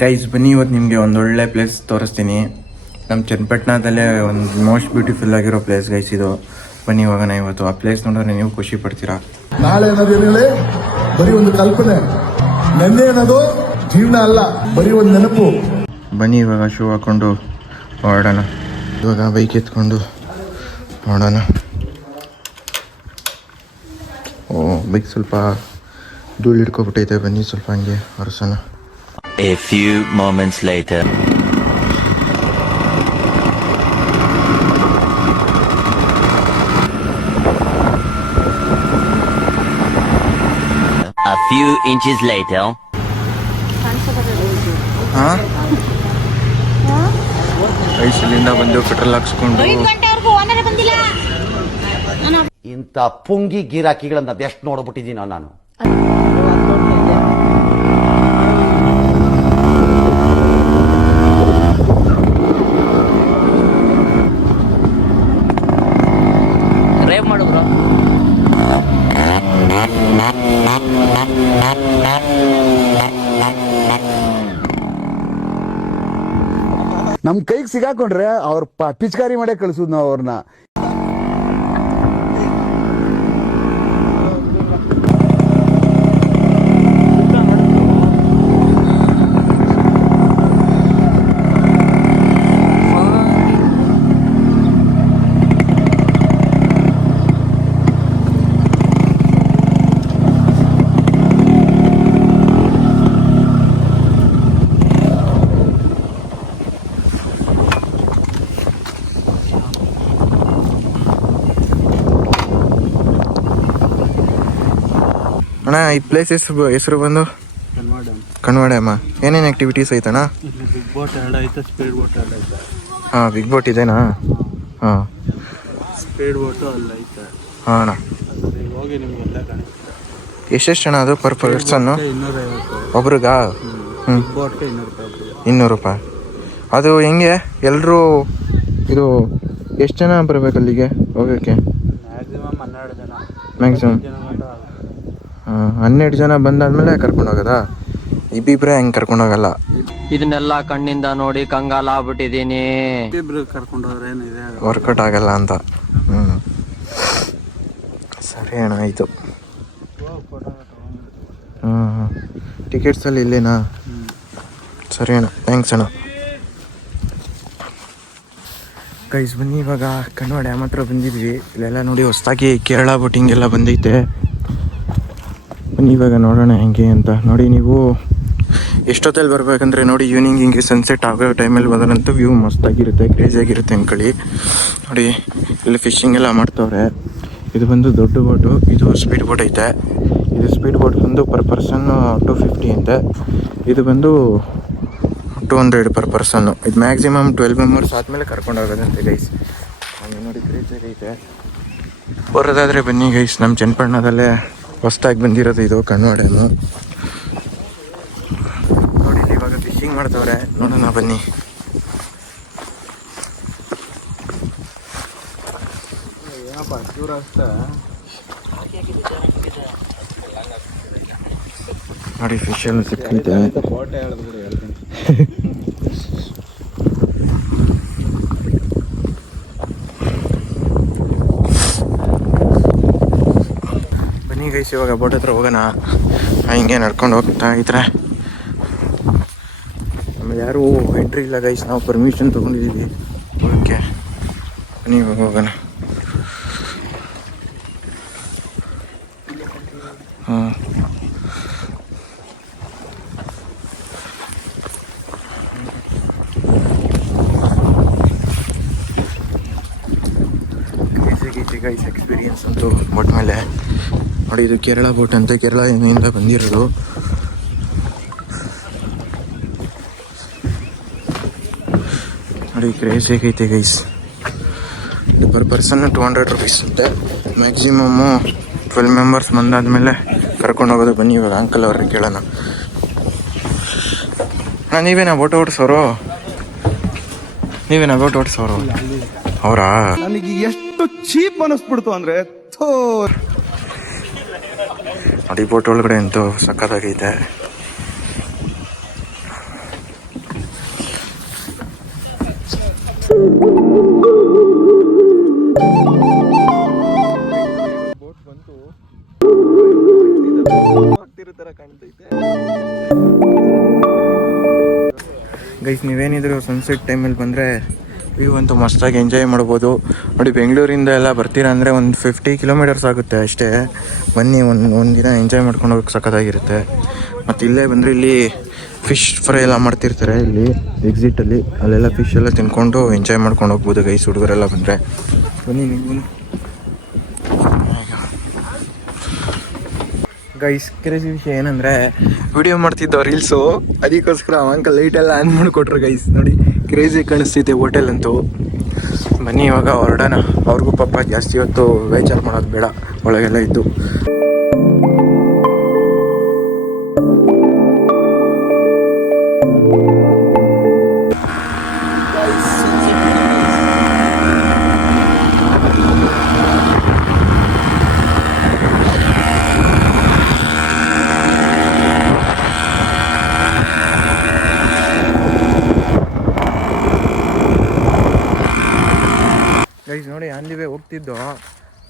Guys ಬನ್ನಿ ಇವತ್ತು ನಿಮಗೆ ಒಂದು ಒಳ್ಳೆ ಪ್ಲೇಸ್ ತೋರಿಸ್ತೀನಿ. ನಮ್ಮ ಚನ್ನಪಟ್ಟಣದಲ್ಲೇ ಒಂದು ಮೋಸ್ಟ್ ಬ್ಯೂಟಿಫುಲ್ ಆಗಿರೋ ಪ್ಲೇಸ್ ಗೈಸ್ ಇದು. ಬನ್ನಿ ಹೋಗೋಣ ಇವತ್ತು ಆ ಪ್ಲೇಸ್ ನೋಡಿದ್ರೆ ನೀವು ಖುಷಿ ಪಡ್ತೀರಾ. ನಾಳೆ ಅನ್ನೋದೇನಿಲ್ಲ ಬರೀ ಒಂದು ಕಲ್ಪನೆ. ನೆನ್ನೆ ಅನ್ನೋದು ಜೀವನ ಅಲ್ಲ ಬರೀ ಒಂದು ನೆನಪು. ಬನ್ನಿ ಇವಾಗ ಶೂ ಹಾಕೊಂಡು ಓಡೋಣ. ಇವಾಗ ಬೈಕ್ ಎತ್ಕೊಂಡು ಓಡೋಣ. ಓ ಬೈಕ್ ಸ್ವಲ್ಪ ಧೂಳು ಹಿಡ್ಕೊಬಿಟ್ಟೈತೆ. ಬನ್ನಿ ಸ್ವಲ್ಪ ಹಂಗೆ ಒರೆಸೋಣ. A few moments later. A few inches later. ಹಾಂ? ಇಲ್ಲಿಂದ ಬಂದು ಪೆಟ್ರೋಲ್ ಹಾಕ್ಸ್ಕೊಂಡು. ಇಂಥ ಪುಂಗಿ ಗಿರಾಕಿಗಳನ್ನ ಅದೆಷ್ಟು ನೋಡ್ಬಿಟ್ಟಿದ್ದೀನೋ ನಾನು ಡ್ರೈವ್ ಮಾಡು ಬ್ರೋ ನಮ್ ಕೈಗೆ ಸಿಗಾಕೊಂಡ್ರೆ ಅವ್ರ ಪಿಚಕಾರಿ ಮಾಡೇ ಕಳ್ಸುದ್ ನಾವು ಅವ್ರನ್ನ ಅಣ್ಣ ಈ ಪ್ಲೇಸ್ ಹೆಸರು ಹೆಸರು ಬಂದು? ಕಣ್ವಾಡೆ ಅಮ್ಮ. ಏನೇನು ಆ್ಯಕ್ಟಿವಿಟೀಸ್ ಐತಣ್ಣ ಬಿಗ್ ಬೋಟ್ ಐತೆ ಸ್ಪೀಡ್ ಬೋಟ್ ಐತೆ ಹಾಂ ಬಿಗ್ ಬೋಟ್ ಇದೆನಾ? ಹಾಂ. ಸ್ಪೀಡ್ ಬೋಟು ಅಲ್ಲಿ ಐತೆ ಹಾಂ ಅಣ್ಣ. ಹೋಗಿ ನಿಮ್ಗೆಲ್ಲ ಕಾಣಿಸುತ್ತೆ ಎಷ್ಟೆಷ್ಟು ಅಣ್ಣ ಅದು ಪರ್ ಪರ್ಸನ್ನು ಒಬ್ರಿಗಾ? ಹ್ಞೂ. ಇನ್ನೂರು ರೂಪಾಯಿ. ಅದು ಹೆಂಗೆ? ಎಲ್ಲರೂ ಇದು ಎಷ್ಟು ಜನ ಬರ್ಬೇಕು ಅಲ್ಲಿಗೆ ಹೋಗೋಕ್ಕೆ? ಮ್ಯಾಕ್ಸಿಮಮ್ ಹನ್ನೆರಡು ಜನ. ಮ್ಯಾಕ್ಸಿಮಮ್ ಆಗುತ್ತೆ. ಹನ್ನೆರಡು ಜನ ಬಂದಾದ್ಮೇಲೆ ಕರ್ಕೊಂಡು ಹೋಗೋದಾ ಇಬ್ಬಿಬ್ರೆ ಹೆಂಗೆ ಕರ್ಕೊಂಡು ಹೋಗಲ್ಲ ಇದನ್ನೆಲ್ಲ ಕಣ್ಣಿಂದ ನೋಡಿ ಕಂಗಾಲ ಆಗ್ಬಿಟ್ಟಿದೀನಿ ಇಬ್ರು ಕರ್ಕೊಂಡು ಹೋದ್ರೆ ಏನಿದೆ ವರ್ಕೌಟ್ ಆಗಲ್ಲ ಅಂತ. ಹ್ಞೂ ಸರಿ ಅಣ್ಣ ಆಯಿತು. ಹಾಂ ಹಾಂ ಟಿಕೆಟ್ಸಲ್ಲಿ ಇಲ್ಲೇನಾ? ಸರಿ ಅಣ್ಣ ಥ್ಯಾಂಕ್ಸ್ ಅಣ್ಣ. ಗೈಸ್ ಬನ್ನಿ ಇವಾಗ. ಕಣ್ಣು ಡ್ಯಾಮ್ ಹತ್ರ ಬಂದಿದ್ವಿ. ಇಲ್ಲೆಲ್ಲ ನೋಡಿ ಹೊಸ್ದಾಗಿ ಕೇರಳ ಬೋಟಿಂಗ್ ಎಲ್ಲ ಬಂದೈತೆ. ಬನ್ನಿ, ಇವಾಗ ನೋಡೋಣ ಹೆಂಗೆ ಅಂತ. ನೋಡಿ ನೀವು ಎಷ್ಟೊತ್ತಲ್ಲಿ ಬರ್ಬೇಕಂದ್ರೆ ನೋಡಿ ಈವ್ನಿಂಗ್ ಹಿಂಗೆ ಸನ್ಸೆಟ್ ಆಗೋ ಟೈಮಲ್ಲಿ ಬಂದ್ರಂತೂ ವ್ಯೂ ಮಸ್ತಾಗಿರುತ್ತೆ ಕ್ರೇಜಿಯಾಗಿರುತ್ತೆ ಅಂಕಳಿ ನೋಡಿ, ಇಲ್ಲಿ ಫಿಶಿಂಗ್ ಎಲ್ಲ ಮಾಡ್ತವ್ರೆ. ಇದು ಬಂದು ದೊಡ್ಡ ಬೋಟು ಇದು ಸ್ಪೀಡ್ ಬೋಟ್ ಐತೆ. ಇದು ಸ್ಪೀಡ್ ಬೋಟ್ ಬಂದು ಪರ್ ಪರ್ಸನ್ ಟು ಫಿಫ್ಟಿ ಅಂತೆ. ಇದು ಬಂದು ಟು ಹಂಡ್ರೆಡ್ ಪರ್ ಪರ್ಸನ್ನು ಇದು ಮ್ಯಾಕ್ಸಿಮಮ್ ಟ್ವೆಲ್ ಮೆಂಬರ್ಸ್ ಆದಮೇಲೆ ಕರ್ಕೊಂಡು ಹೋಗೋದಂತೆ ಗೈಸ್ ನೋಡಿ ಕ್ರೇಜಿಯಾಗಿ ಐತೆ ಬರೋದಾದರೆ ಬನ್ನಿ ಗೈಸ್ ನಮ್ಮ ಚನ್ನಪಟ್ಟಣದಲ್ಲೇ ಹೊಸ್ದಾಗಿ ಬಂದಿರೋದು ಇದು ಕಣ್ಣು ನೋಡಿ ಇವಾಗ ಫಿಶಿಂಗ್ ಮಾಡ್ತವ್ರೆ. ನೋಡೋಣ ಬನ್ನಿ. ಏನಪ್ಪ ಚೂರು ಅಷ್ಟೇ ನೋಡಿ ಫಿಶ್ ಎಲ್ಲ ಸಿಕ್ಕೈತೆ ಬೋಟೆ ಹೇಳಿದ್ರು ಹೇಳ್ತೀನಿ ಬನ್ನಿ ಗೈಸ್ ಇವಾಗ ಬೋಟ್ ಹತ್ರ ಹೋಗೋಣ. ಆ, ಹಿಂಗೆ ನಡ್ಕೊಂಡು ಹೋಗ್ತಾ ಇದ್ರೆ. ಆಮೇಲೆ ಯಾರೂ ಎಂಟ್ರಿ ಇಲ್ಲ ಗೈಸ್ ನಾವು ಪರ್ಮಿಷನ್ ತೊಗೊಂಡಿದ್ದೀವಿ ಓಕೆ ಬನ್ನಿ ಇವಾಗ ಹೋಗೋಣ. ಹಾಂ ಗೀತೆ ಗೈಸ್ ಎಕ್ಸ್ಪೀರಿಯನ್ಸ್ ಅಂತೂ ಬೋಟ್ ಮೇಲೆ. ನೋಡಿ, ಇದು ಕೇರಳ ಬೋಟ್ ಅಂತ. ಕೇರಳ ಇಂದ ಬಂದಿರೋದು? ನೋಡಿ craze ಹೇಗೈತೆ guys per person two hundred rupees ಅಂತೆ. ಮ್ಯಾಕ್ಸಿಮಮ್ಮು ಟ್ವೆಲ್ ಮೆಂಬರ್ಸ್ ಬಂದಾದ್ಮೇಲೆ ಕರ್ಕೊಂಡು ಹೋಗೋದು. ಬನ್ನಿ, ಇವಾಗ ಅಂಕಲ್ ಅವ್ರಿಗೆ ಕೇಳೋಣ. ಹಾಂ ನೀವೇನಾ ಬೋಟ್ ಓಡಿಸೋರು? ನೀವೇನಾ ಬೋಟ್ ಓಡಿಸೋರು? ಅವರಾ? ನನಗೆ ಎಷ್ಟು ಚೀಪ್ ಅನಿಸ್ಬಿಡ್ತು ಅಂದ್ರೆ ಥೋ ಅದಿ ಬೋಟ್ ಒಳಗಡೆ ಅಂತೂ ಸಕ್ಕತ್ತಾಗೈತೆ. ಗೈಸ್ ನೀವೇನಿದ್ರು ಸನ್ಸೆಟ್ ಟೈಮಲ್ಲಿ ಬಂದರೆ ವ್ಯೂ ಅಂತೂ ಮಸ್ತಾಗಿ ಎಂಜಾಯ್ ಮಾಡ್ಬೋದು. ನೋಡಿ, ಬೆಂಗಳೂರಿಂದ ಎಲ್ಲ ಬರ್ತೀರಾ ಅಂದರೆ ಒಂದು ಫಿಫ್ಟಿ ಕಿಲೋಮೀಟರ್ಸ್ ಆಗುತ್ತೆ ಅಷ್ಟೇ. ಬನ್ನಿ, ಒಂದು ಒಂದು ದಿನ ಎಂಜಾಯ್ ಮಾಡ್ಕೊಂಡು ಹೋಗಕ್ಕೆ ಸಖತ್ತಾಗಿರುತ್ತೆ. ಮತ್ತು ಇಲ್ಲೇ ಬಂದರೆ ಇಲ್ಲಿ ಫಿಶ್ ಫ್ರೈ ಎಲ್ಲ ಮಾಡ್ತಿರ್ತಾರೆ ಇಲ್ಲಿ ಎಕ್ಸಿಟಲ್ಲಿ ಅಲ್ಲೆಲ್ಲ ಫಿಶ್ ಎಲ್ಲ ತಿನ್ಕೊಂಡು ಎಂಜಾಯ್ ಮಾಡ್ಕೊಂಡು ಹೋಗ್ಬೋದು ಗೈಸ್ ಹುಡುಗರೆಲ್ಲ ಬಂದರೆ. ಬನ್ನಿ, ನೀವು ಗೈಸ್ ಕ್ರೇಜಿ ವಿಷಯ ಏನಂದರೆ ವಿಡಿಯೋ ಮಾಡ್ತಿದ್ದೋ ರೀಲ್ಸು ಅದಕ್ಕೋಸ್ಕರ ಅಂಕಲ್ ಲೈಟೆಲ್ಲ ಆನ್ ಮಾಡಿಕೊಟ್ರು ಗೈಸ್ ನೋಡಿ ಕ್ರೇಜಿ ಕಾಣಿಸ್ತಿದೆ ಹೋಟೆಲ್ ಅಂತೂ. ಬನ್ನಿ ಇವಾಗ ಹೊರಡೋಣ. ಅವ್ರಿಗೂ ಪಾಪ ಜಾಸ್ತಿ ಹೊತ್ತು ವೇಚಾರ ಮಾಡೋದು ಬೇಡ. ಒಳಗೆಲ್ಲ ಇದ್ದು. ಗೈಸ್ ನೋಡಿ ಆಂದಿವೆ ಹೋಗ್ತಿದ್ದು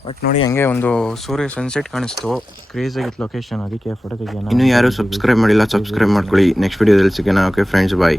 ಬಟ್ ನೋಡಿ, ಹಂಗೆ ಒಂದು ಸೂರ್ಯ ಸನ್ಸೆಟ್ ಕಾಣಿಸ್ತು. ಕ್ರೇಜ್ ಆಗಿತ್ತು ಲೊಕೇಶನ್ ಅದಕ್ಕೆ ಫೋಟೋ ತೆಗಿಯೋಣ. ಇನ್ನು ಯಾರು ಸಬ್ಸ್ಕ್ರೈಬ್ ಮಾಡಿಲ್ಲ ಸಬ್ಸ್ಕ್ರೈಬ್ ಮಾಡ್ಕೊಳ್ಳಿ. ನೆಕ್ಸ್ಟ್ ವಿಡಿಯೋದಲ್ಲಿ ಸಿಗೋಣ. Okay friends bye